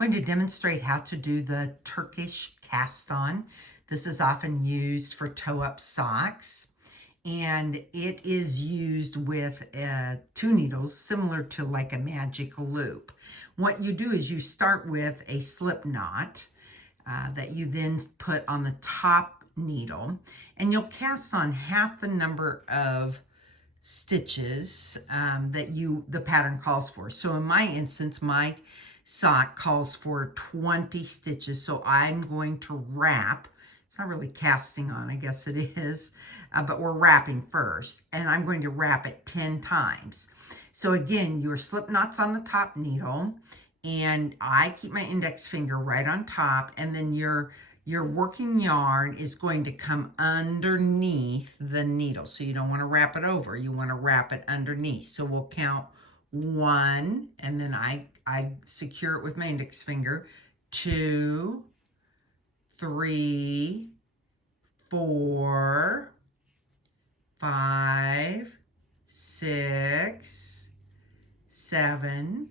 I'm going to demonstrate how to do the Turkish cast on. This is often used for toe-up socks, and it is used with 2 needles similar to like a magic loop. What you do is you start with a slip knot that you then put on the top needle, and you'll cast on half the number of stitches that the pattern calls for. So in my instance, my sock calls for 20 stitches, so I'm going to wrap. It's not really casting on, I guess it is, but we're wrapping first, and I'm going to wrap it 10 times. So again, your slip knot's on the top needle, and I keep my index finger right on top, and then your working yarn is going to come underneath the needle. So you don't want to wrap it over, you want to wrap it underneath. So we'll count 1, and then I secure it with my index finger. 2, 3, 4, 5, 6, 7,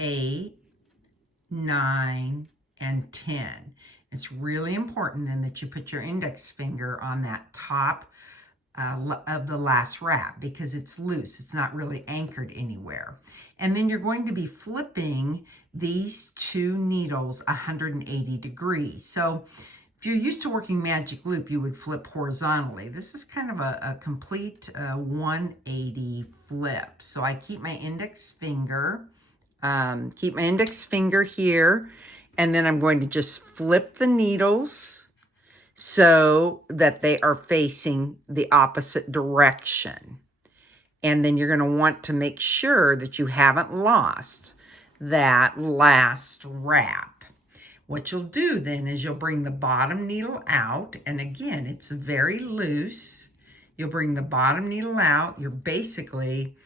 8, 9, and 10. It's really important then that you put your index finger on that top of the last wrap because it's loose. It's not really anchored anywhere. And then you're going to be flipping these 2 needles 180 degrees. So if you're used to working magic loop, you would flip horizontally. This is kind of a complete 180 flip. So I keep my index finger here, and then I'm going to just flip the needles so that they are facing the opposite direction. And then you're going to want to make sure that you haven't lost that last wrap. What you'll do then is you'll bring the bottom needle out, and again, it's very loose. You'll bring the bottom needle out. You're basically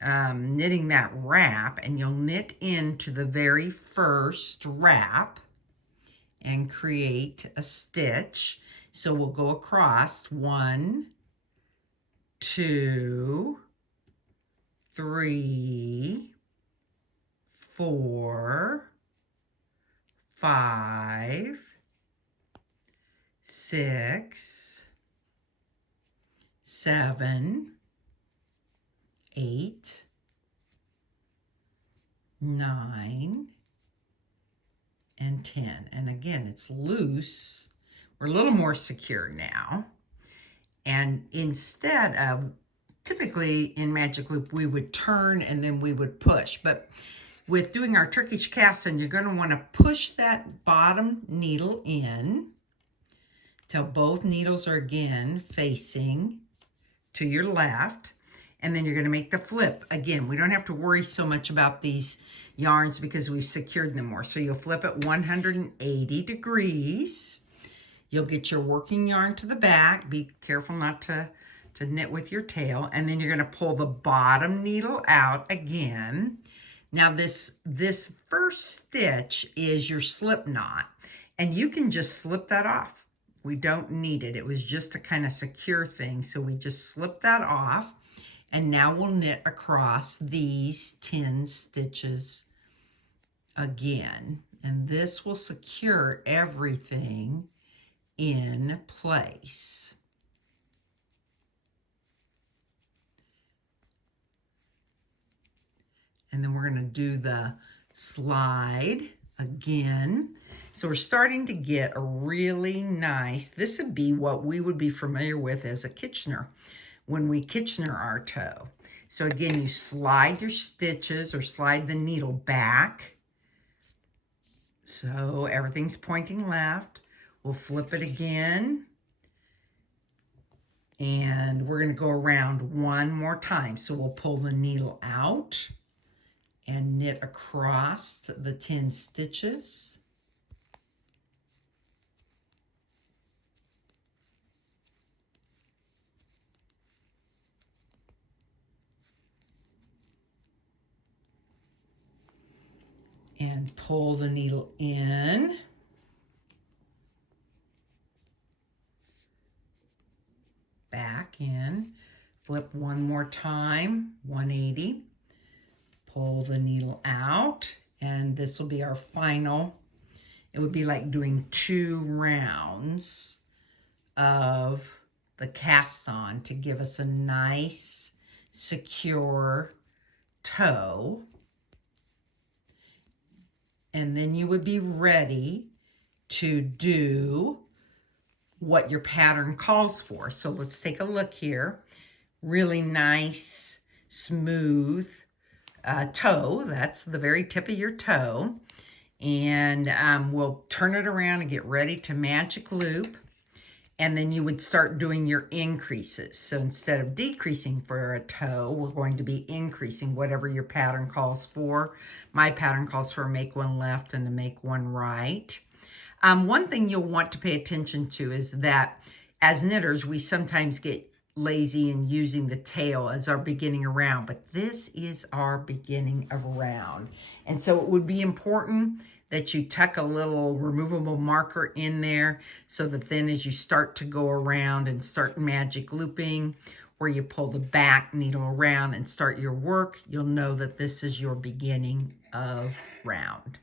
knitting that wrap, and you'll knit into the very first wrap and create a stitch. So we'll go across 1, 2, 3, 4, 5, 6, 7, 8, 9, and 10. And again, it's loose. We're a little more secure now. And instead of, typically in magic loop, we would turn and then we would push. But with doing our Turkish cast on, you're going to want to push that bottom needle in till both needles are again facing to your left. And then you're going to make the flip. Again, we don't have to worry so much about these yarns because we've secured them more. So you'll flip it 180 degrees. You'll get your working yarn to the back. Be careful not to knit with your tail. And then you're going to pull the bottom needle out again. Now this first stitch is your slip knot. And you can just slip that off. We don't need it. It was just a kind of secure thing. So we just slip that off. And now we'll knit across these 10 stitches again. And this will secure everything in place. And then we're going to do the slide again. So we're starting to get a really nice, this would be what we would be familiar with as a Kitchener, when we Kitchener our toe. So again, you slide your stitches or slide the needle back. So everything's pointing left. We'll flip it again. And we're going to go around one more time. So we'll pull the needle out and knit across the 10 stitches. And pull the needle in. Back in. Flip one more time, 180. Pull the needle out And this will be our final. It would be like doing 2 rounds of the cast on to give us a nice, secure toe. And then you would be ready to do what your pattern calls for. So let's take a look here. Really nice, smooth toe. That's the very tip of your toe. And we'll turn it around and get ready to magic loop. And then you would start doing your increases. So instead of decreasing for a toe, we're going to be increasing whatever your pattern calls for. My pattern calls for make one left and to make one right. One thing you'll want to pay attention to is that as knitters, we sometimes get lazy in using the tail as our beginning of round, but this is our beginning of round. And so it would be important that you tuck a little removable marker in there so that then as you start to go around and start magic looping, where you pull the back needle around and start your work, you'll know that this is your beginning of round.